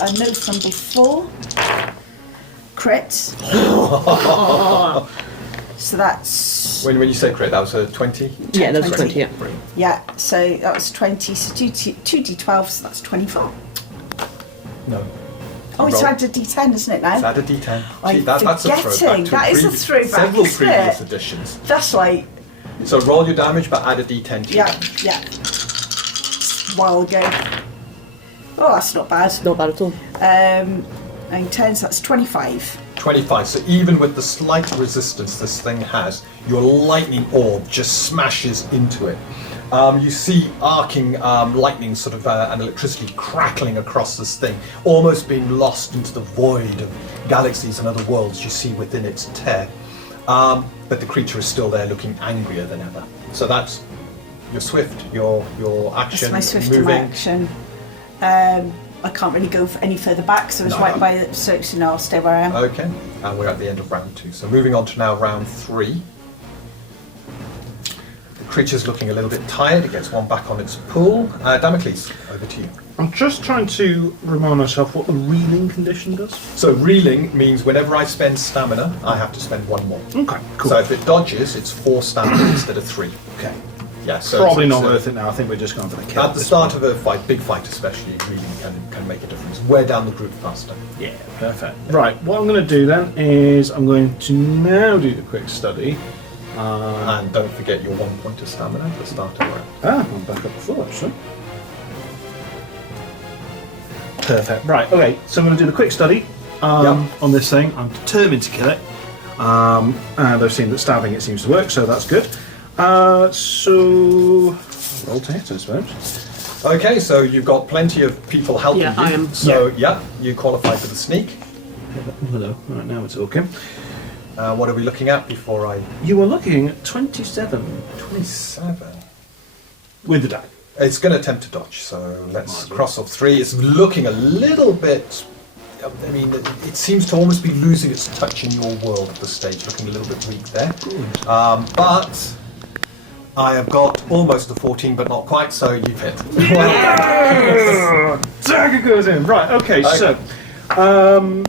I know from before. Crit. So that's, When you say crit, that was a 20? Yeah, that's 20. 20, yeah. Brilliant. yeah, so that was 20, so 2d12, so that's 24. No. Oh, it's Roll. added D10, isn't it now? It's added D10. I'm That's a throwback. forgetting. To That is a previous- throwback, Several isn't previous it? editions. That's right. So roll your damage, but add a D10 to Yeah, it. yeah. While ago. Oh, that's not bad. Not bad at all. 9, 10, so that's 25. 25. So even with the slight resistance this thing has, your lightning orb just smashes into it. You see arcing lightning sort of and electricity crackling across this thing, almost being lost into the void of galaxies and other worlds you see within its tear. But the creature is still there, looking angrier than ever. So that's your swift, your action, That's my swift moving. and my action. I can't really go any further back, so it's right by the so no, I'll stay where I am. Okay, and we're at the end of round 2. So moving on to now round 3. The creature's looking a little bit tired. It gets one back on its pool. Damocles, over to you. I'm just trying to remind myself what the reeling condition does. So reeling means whenever I spend stamina, I have to spend 1 more. Okay, cool. So if it dodges, it's 4 stamina instead of 3. Okay. Yeah, so Probably not so worth it now. I think we're just going for the kill. at the start of a fight, big fight especially, reeling can make a difference. Wear down the group faster. Yeah, perfect. Right, what I'm going to do then is I'm going to now do the quick study. And don't forget your 1 point of stamina at the start of the round. I'm back up before actually. Perfect. Right, okay, so I'm going to do the quick study on this thing. I'm determined to kill it. And I've seen that stabbing it seems to work, so that's good. So roll to hit, I suppose. Okay, so you've got plenty of people helping you. I am. So you qualify for the sneak. Hello. Right, now we're talking. What are we looking at before I... You are looking at 27 27. with the die. It's going to attempt to dodge, so let's cross off 3. It's looking a little bit... I mean, it seems to almost be losing its touch in your world at this stage, looking a little bit weak there. But I have got almost a 14, but not quite, so you've hit. Dagger goes in. Right, okay, so...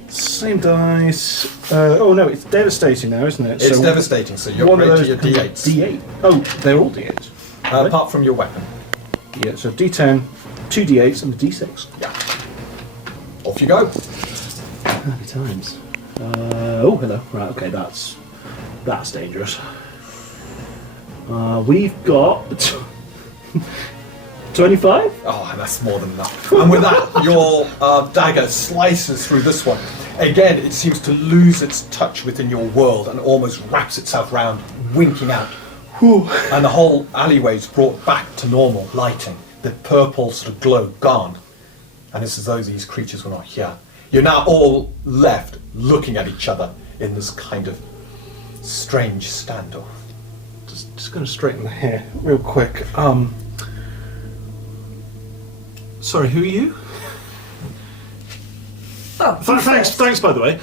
same dice. Oh no, it's devastating now, isn't it? It's so devastating, so you're one of ready to those your D8s. D8. Oh, they're all D8s. Apart from your weapon. Yeah, so D10, 2 D8s, and a D6. Yeah. Off you go. Happy times. Oh, hello. Right, okay, that's dangerous. We've got 25. Oh, and that's more than enough. And with that, your dagger slices through this one. Again, it seems to lose its touch within your world and almost wraps itself round, winking out. Whew. And the whole alleyway's brought back to normal lighting. The purple sort of glow gone. And it's as though these creatures were not here. You're now all left looking at each other in this kind of strange standoff. Just going to straighten the hair real quick. Sorry, who are you? Oh, Thanks, by the way.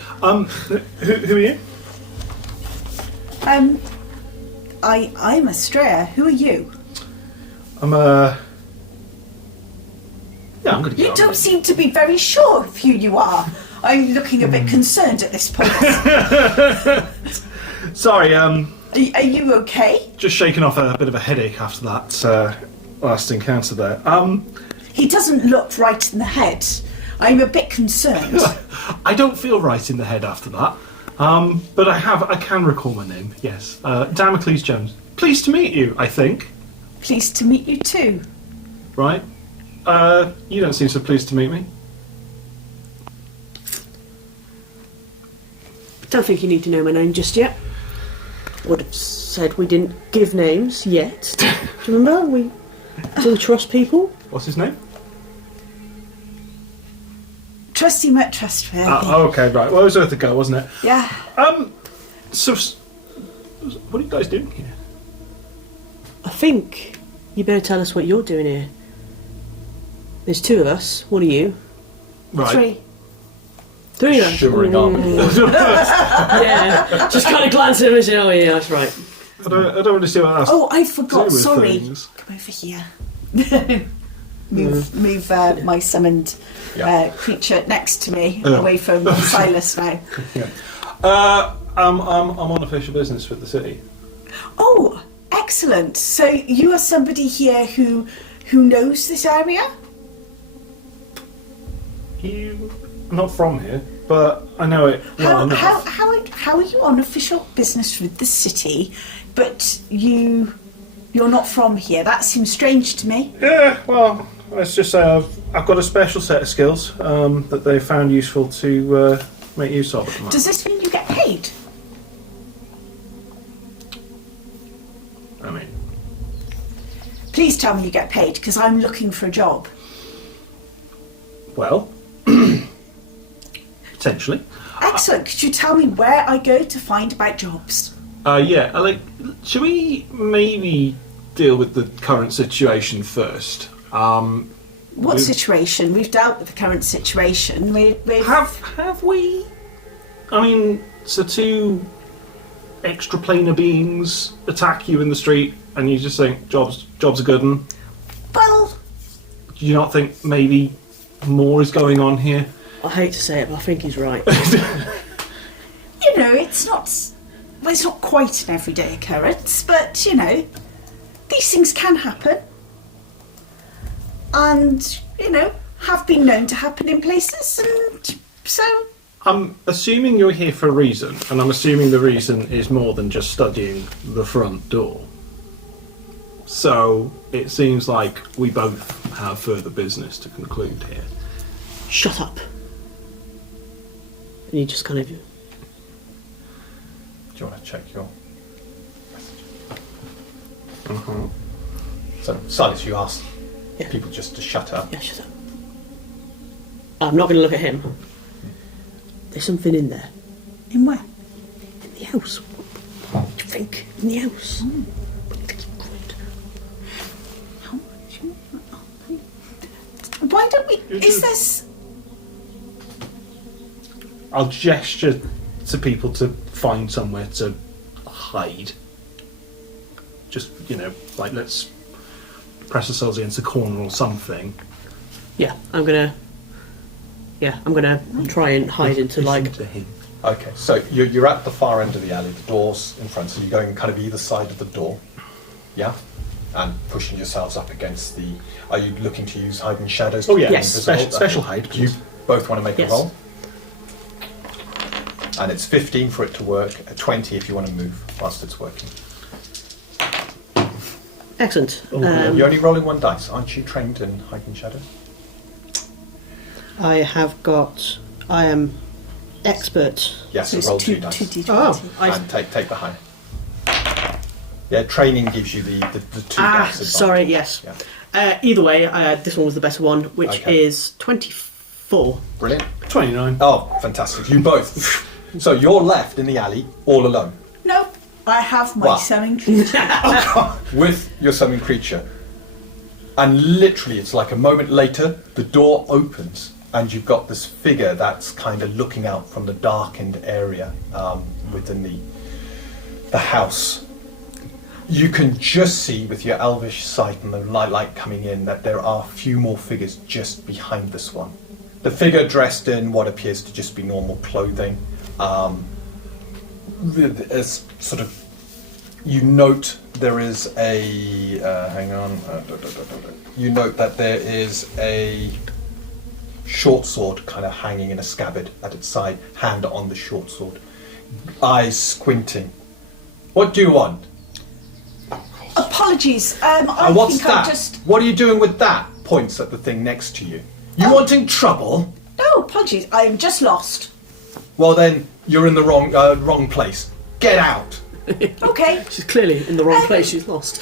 Who are you? I'm Estrella. Who are you? I'm Yeah, I'm going to You don't seem to be very sure of who you are. I'm looking a bit concerned at this point. Sorry, Are you okay? just shaking off a bit of a headache after that last encounter there. He doesn't look right in the head. I'm a bit concerned. I don't feel right in the head after that. But I can recall my name, yes. Damocles Jones. Pleased to meet you, I think. Pleased to meet you too. Right? You don't seem so pleased to meet me. Don't think you need to know my name just yet. Would have said we didn't give names yet. Do you remember? We still trust people. What's his name? Trusty but trustworthy. Okay, right. Well, it was worth a go, wasn't it? Yeah. So, what are you guys doing here? I think you better tell us what you're doing here. There's 2 of us. What are you? Right. 3 of us. Shimmering arm. Yeah. Just kind of glance at him and say, "Oh yeah, that's right." I don't really see what else. Oh, I forgot. do with Sorry. things. Come over here. Move my summoned creature next to me, away from Silas now. I'm on official business with the city. Oh, excellent. So you are somebody here who knows this area? I'm not from here, but I know it well enough. How are you on official business with the city, but you're not from here? That seems strange to me. Yeah, well, let's just say I've got a special set of skills that they found useful to make use of at the moment. Does this mean you get paid? I mean, Please tell me you get paid, because I'm looking for a job. Well, potentially. Excellent. Could you tell me where I go to find about jobs? Yeah. Should we maybe deal with the current situation first? What situation? We've dealt with the current situation. Have we? I mean, so two extraplanar beings attack you in the street, and you just think jobs are good. And Well, do you not think maybe more is going on here? I hate to say it, but I think he's right. you know, it's not quite an everyday occurrence, but, you know, these things can happen. And, you know, have been known to happen in places, and so... I'm assuming you're here for a reason, and I'm assuming the reason is more than just studying the front door. So, it seems like we both have further business to conclude here. Shut up. And you just kind of... Do you want to check your message? Uh-huh. So, Silas, you asked Yeah. people just to shut up. Yeah, shut up. I'm not going to look at him. There's something in there. In where? In the house. What do you think? In the house. Why don't we... Is this... I'll gesture to people to find somewhere to hide. Just, you know, like let's press ourselves against a corner or something. Yeah, I'm gonna try and hide into Listen like... to him. Okay, so you're at the far end of the alley, the door's in front, so you're going kind of either side of the door, yeah? And pushing yourselves up against the... Are you looking to use hide and shadows? Oh yeah, be Yes. invisible? special hide. Do you both want to make Yes. a roll? And it's 15 for it to work, 20 if you want to move whilst it's working. Excellent. You're only rolling one dice, aren't you trained in hide and shadow? I am expert. Yes, So so it's roll two 2 dice. D20. Oh, And take the high. Yeah, training gives you the 2 dice advantage. sorry, yes. Yeah. Either way, this one was the better one, which Okay. is 24. Brilliant. 29. Oh, fantastic. You both. So you're left in the alley all alone No, I have my What? sewing creature. with your summoning creature. And literally, it's like a moment later, the door opens and you've got this figure that's kind of looking out from the darkened area within the house. You can just see with your elvish sight and the light coming in that there are a few more figures just behind this one. The figure dressed in what appears to just be normal clothing. As sort of, you note there is a you note that there is a short sword kind of hanging in a scabbard at its side, hand on the short sword, eyes squinting. What do you want? Apologies. And I what's think that? I just... What are you doing with that? Points at the thing next to you. You wanting trouble? No, apologies. I'm just lost. Well then, you're in the wrong place. Get out. Okay. She's clearly in the wrong place. She's lost.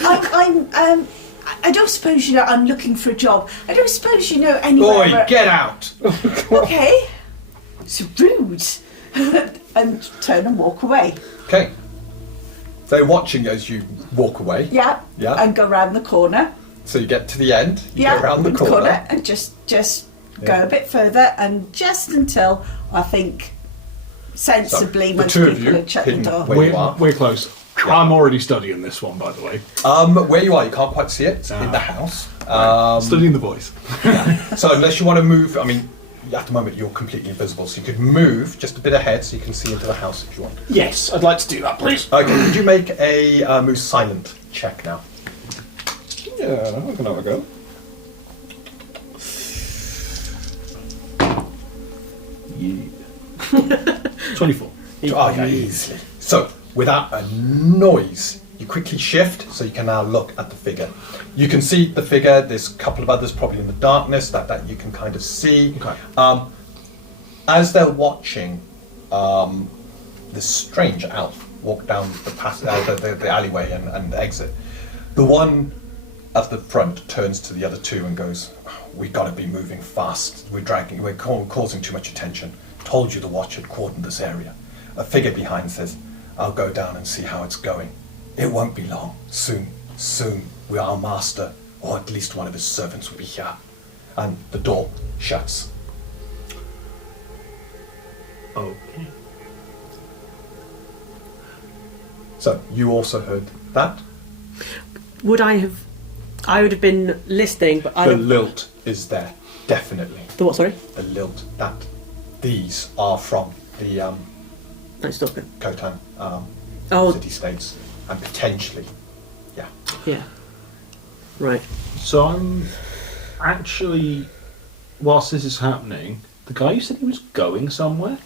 I don't suppose you know I'm looking for a job. I don't suppose you know anywhere. Boy, get out. Okay. It's rude. And turn and walk away. Okay. They're watching as you walk away. Yeah. Yeah. And go round the corner. So you get to the end, you Yeah. go around the corner. And just Yeah. go a bit further, and just until I think sensibly So, the most two of people you had shut the hidden door. where you are. We're close. Yeah. I'm already studying this one, by the way. Where you are, you can't quite see it. It's in the house. Studying the voice. So unless you want to move, I mean, at the moment you're completely invisible, so you could move just a bit ahead so you can see into the house if you want. Yes, I'd like to do that, please. Okay, could you make a move silent check now? Yeah, I can have a go. Yeah. 24. Oh, yeah, easily. So, without a noise, you quickly shift so you can now look at the figure. You can see the figure, there's a couple of others probably in the darkness that you can kind of see. Okay. As they're watching this strange elf walk down the alleyway and exit, the one at the front turns to the other two and goes, "We got to be moving fast. We're causing too much attention. Told you the watch had cordoned this area." A figure behind says, "I'll go down and see how it's going. It won't be long. Soon, our master, or at least one of his servants, will be here." And the door shuts. Okay. So you also heard that? I would have been listening, but The lilt is there, definitely. The what, sorry? The lilt. That these are from the Nice stalker. Khotan Oh, city-states, and potentially, yeah. yeah. Right. So I'm actually, whilst this is happening, the guy you said he was going somewhere.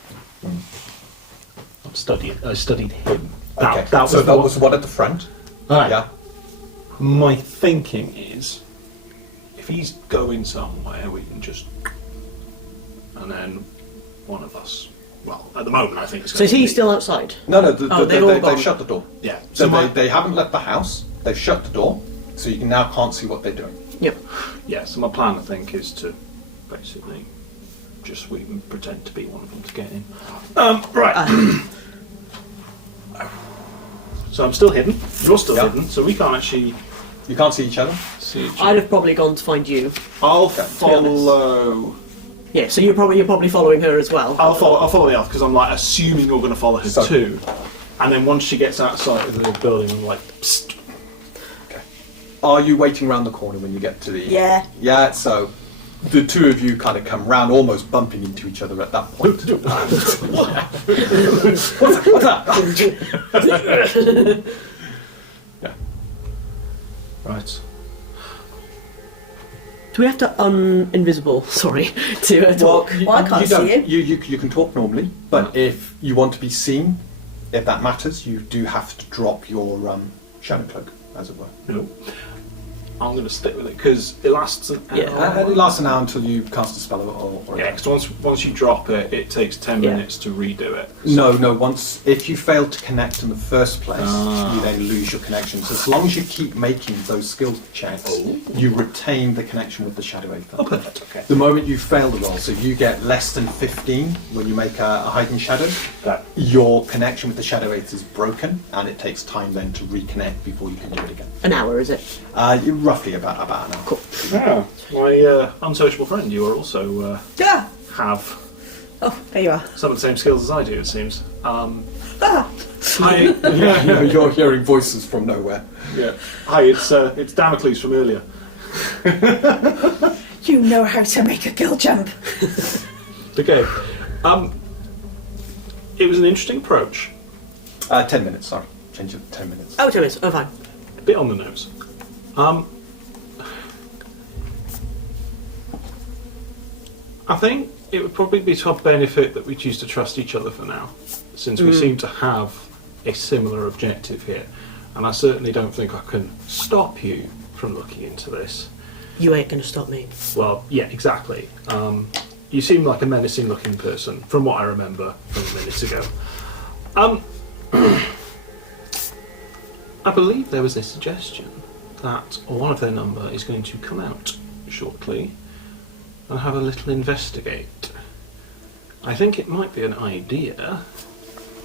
I studied him. Okay, That so was that was one at the front. Alright. Yeah. My thinking is, if he's going somewhere, we can just, and then one of us. Well, at the moment, I think it's. So is he still outside? No, they've all they've gone. shut the door. Yeah. So my- they haven't left the house. They've shut the door, so you now can't see what they're doing. Yep. Yeah. So my plan, I think, is to basically just we can pretend to be one of them to get in. Right. So I'm still hidden. You're still Yeah. hidden. So we can't actually You can't see each other. see each I'd other. have probably gone to find you. I'll Okay. follow. Yeah. So you're probably following her as well. I'll follow the elf because I'm like assuming you're going to follow her So- too. And then once she gets outside of the building, I'm like, psst. Okay. Are you waiting around the corner when you get to the? Yeah. Yeah. So the two of you kind of come round, almost bumping into each other at that point. Yeah. Right. Do we have to invisible? Sorry, to talk. you, Well, I can't you don't. see you. You can talk normally, but if you want to be seen, if that matters, you do have to drop your shadow cloak, as it were. No. I'm going to stick with it because it lasts an hour. Yeah. It lasts an hour until you cast a spell or Yeah, because once you drop it, it takes 10 Yeah. minutes to redo it. No. Once if you fail to connect in the first place, Ah. you then lose your connection. So as long as you keep making those skill checks, you retain the connection with the Shadow Aether. Oh, perfect. Okay. The moment you fail the roll, so if you get less than 15 when you make a heightened shadow, That. your connection with the Shadow Aether is broken, and it takes time then to reconnect before you can do it again. An hour, is it? Roughly about an hour. Cool. Yeah. My unsociable friend, you are also Ah! have Oh, there you are. some of the same skills as I do, it seems. Ah! Hi. You're hearing voices from nowhere. Yeah. Hi, it's Damocles from earlier. You know how to make a gill jump. Okay. It was an interesting approach. 10 minutes, sorry. Change it to 10 minutes. Oh, 10 minutes. Oh, fine. A bit on the nose. I think it would probably be to our benefit that we choose to trust each other for now, since we seem to have a similar objective here. And I certainly don't think I can stop you from looking into this. You ain't gonna stop me. Well, yeah, exactly. You seem like a menacing looking person, from what I remember from minutes ago. I believe there was a suggestion that one of their number is going to come out shortly and have a little investigate. I think it might be an idea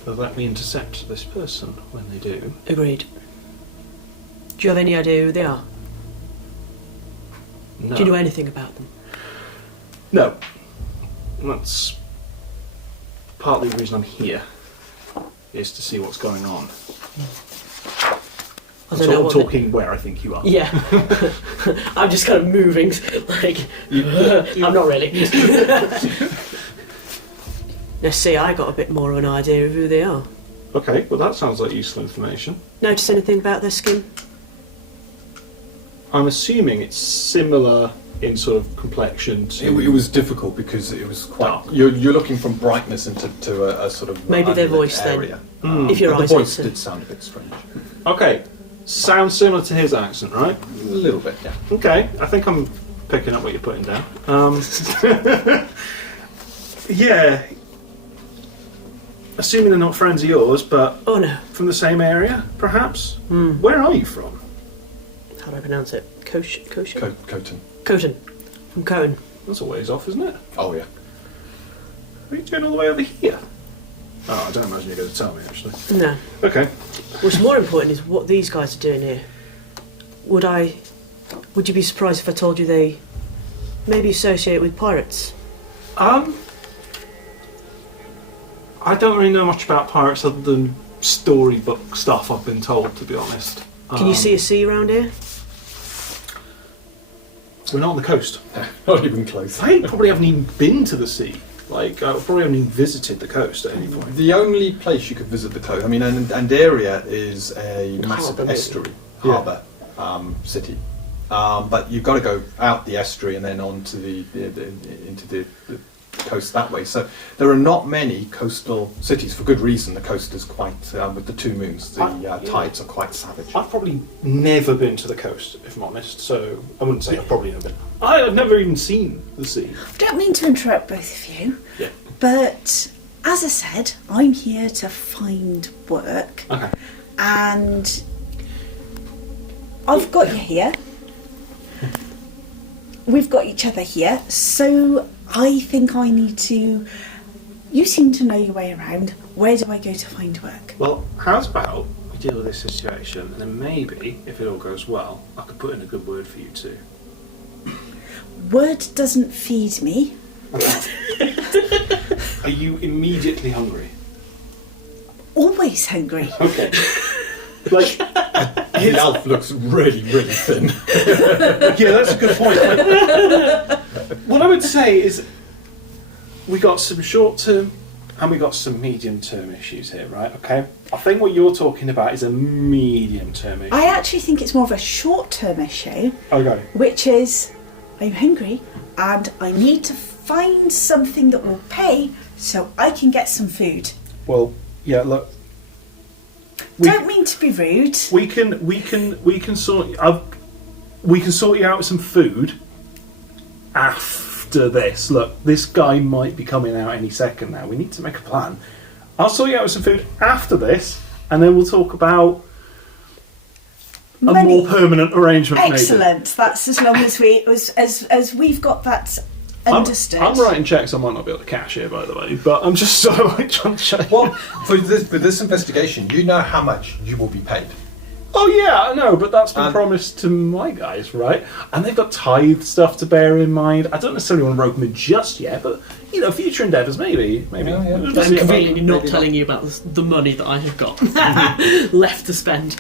to let me intercept this person when they do. Agreed. Do you have any idea who they are? No. Do you know anything about them? No. That's partly the reason I'm here, is to see what's going on. I So don't know I'm what talking where I think you are. Yeah. I'm just kind of moving, like, I'm not really. Let's see, I got a bit more of an idea of who they are. Okay, well that sounds like useful information. Notice anything about their skin? I'm assuming it's similar in sort of complexion to... It was difficult because it was quite. Dark. You're looking from brightness into a sort of Maybe their unlit voice then. area. If your But eyes the voice are- did sound a bit strange. Okay, sounds similar to his accent, right? A little bit, yeah. Okay, I think I'm picking up what you're putting down. Yeah. Assuming they're not friends of yours, but Oh no, from the same area, perhaps? Where are you from? how do I pronounce it? Coton. Coton. From Coton. That's a ways off, isn't it? Oh yeah. Are you going all the way over here? Oh, I don't imagine you're going to tell me, actually. No. Okay. What's more important is what these guys are doing here. Would you be surprised if I told you they maybe associate with pirates? I don't really know much about pirates other than storybook stuff I've been told, to be honest. Can you see a sea around here? We're not on the coast. Not even close. I probably haven't even been to the sea. Like, I probably haven't even visited the coast at any point. The only place you could visit the coast, I mean, Andaria is a massive Harbour, estuary, Yeah. harbour, city. But you've got to go out the estuary and then on to into the coast that way. So there are not many coastal cities, for good reason. The coast is quite, with the two moons, the tides are quite savage. I've probably never been to the coast, if I'm honest, so I wouldn't say I've probably never been. I've never even seen the sea. I don't mean to interrupt both of you, Yeah. but as I said, I'm here to find work, Okay. and I've got you here. We've got each other here, so I think I need to... You seem to know your way around. Where do I go to find work? Well, how's about we deal with this situation, and then maybe, if it all goes well, I could put in a good word for you too. Word doesn't feed me. Are you immediately hungry? Always hungry. Okay. Like, The elf looks really, really thin. yeah, that's a good point. What I would say is we got some short-term and we got some medium-term issues here, right? Okay. I think what you're talking about is a medium-term issue. I actually think it's more of a short-term issue, Okay. which is I'm hungry and I need to find something that will pay so I can get some food. Well, yeah. Look. Don't mean to be rude. We can sort you out with some food after this. Look, this guy might be coming out any second now. We need to make a plan. I'll sort you out with some food after this, and then we'll talk about a Money. more permanent arrangement. Excellent. That's as long as we've got that understood. I'm writing checks I might not be able to cash here, by the way, but I'm just sort of like trying to check. Well, for this investigation, you know how much you will be paid. Oh yeah, I know, but that's been promised to my guys, right? And they've got tithe stuff to bear in mind. I don't necessarily want to rope them in just yet, but you know, future endeavours, maybe. Yeah. I'm conveniently not telling you about the money that I have got left to spend.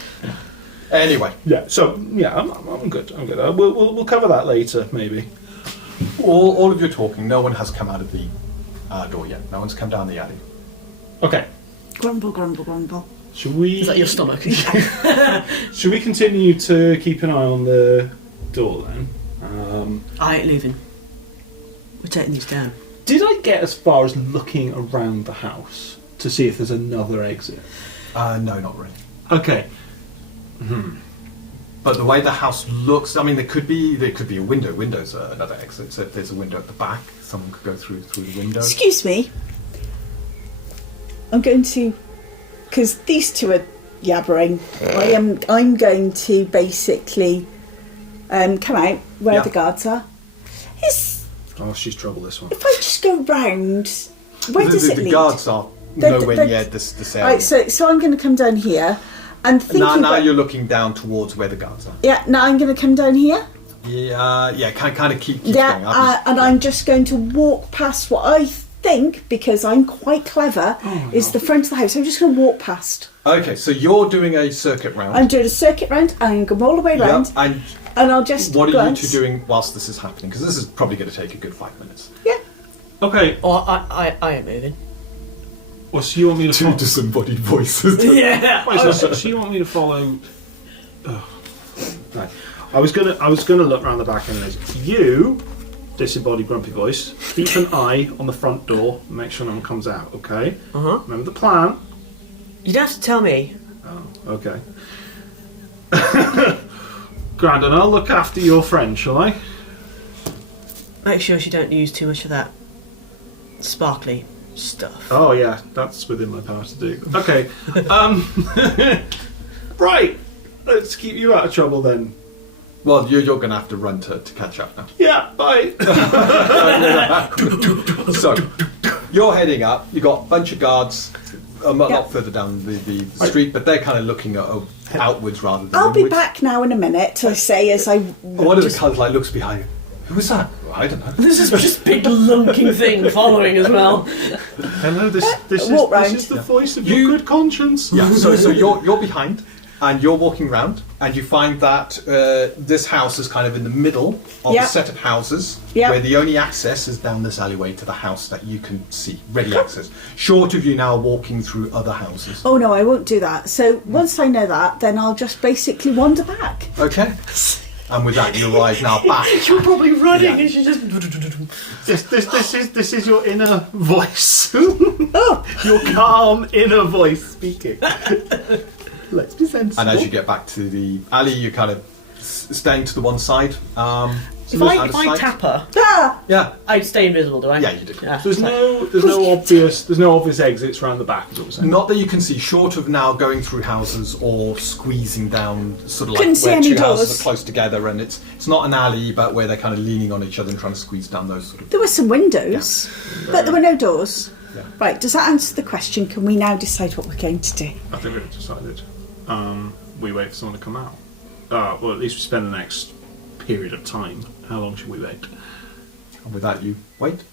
Anyway, Yeah. So yeah, I'm good. I'm good. We'll cover that later, maybe. all of your talking, no one has come out of the door yet. No one's come down the alley. Okay. Grumble, grumble, grumble. Should we? Is that your stomach? Should we continue to keep an eye on the door then? I ain't leaving. We're taking these down. Did I get as far as looking around the house to see if there's another exit? No, not really. Okay. But the way the house looks, I mean, there could be a window. Windows are another exit. So if there's a window at the back, someone could go through the window. Excuse me. I'm going to, because these two are yabbering. I'm going to basically come out where the guards are. Oh, she's trouble, this one. If I just go round, where does it lead? The guards are nowhere near this area. Right, so I'm going to come down here and thinking. Now you're looking down towards where the guards are. Yeah. Now I'm going to come down here. Yeah. Kind of keep Yeah, going. and I'm just going to walk past what I think, because I'm quite clever, is the front of the house. I'm just going to walk past. Okay, so you're doing a circuit round. I'm doing a circuit round, and I'm going all the way round, and I'll just what are glance. you two doing whilst this is happening? Because this is probably going to take a good 5 minutes. Yeah. Okay. Oh, I ain't moving. Well, so you want me to Two follow? disembodied voices. Yeah. Wait, so you want me to follow? Right. I was gonna look around the back anyways. You, disembodied grumpy voice, keep an eye on the front door and make sure no one comes out. Okay. Remember the plan. You don't have to tell me. Oh, okay. Grand, and I'll look after your friend, shall I? Make sure she don't use too much of that sparkly stuff. Oh yeah, that's within my power to do. Okay. Right. Let's keep you out of trouble then. Well, you're going to have to run to catch up now. Yeah, bye. So, you're heading up. You've got a bunch of guards a lot further down the street, but they're kind of looking outwards rather than I'll be inwards. back now in a minute, I say, as I... One of the colours looks behind you. Who was that? Well, I don't know. This is just big lunking thing following as well. Hello, this walk round. is the voice of your good conscience. Yeah, so you're behind, and you're walking round, and you find that this house is kind of in the middle of a set of houses, where the only access is down this alleyway to the house that you can see, ready access. Short of you now walking through other houses. Oh no, I won't do that. So once I know that, then I'll just basically wander back. Okay. And with that, you arrive now back. You're probably running and she just... This is your inner voice. Your calm inner voice speaking. Let's be sensible. And as you get back to the alley, you kind of staying to the one side. If I tap her, yeah, I'd stay invisible, do I? Yeah, you do. Yeah. So there's no obvious exits around the back. Is what we're saying. Not that you can see, short of now going through houses or squeezing down, sort of Couldn't like see where any two houses doors. are close together, and it's not an alley, but where they're kind of leaning on each other and trying to squeeze down those sort of. There were some windows, but there were no doors. Yeah. Right, does that answer the question? Can we now decide what we're going to do? I think we've decided. We wait for someone to come out. Well, at least we spend the next period of time. How long should we wait? And with that, you wait.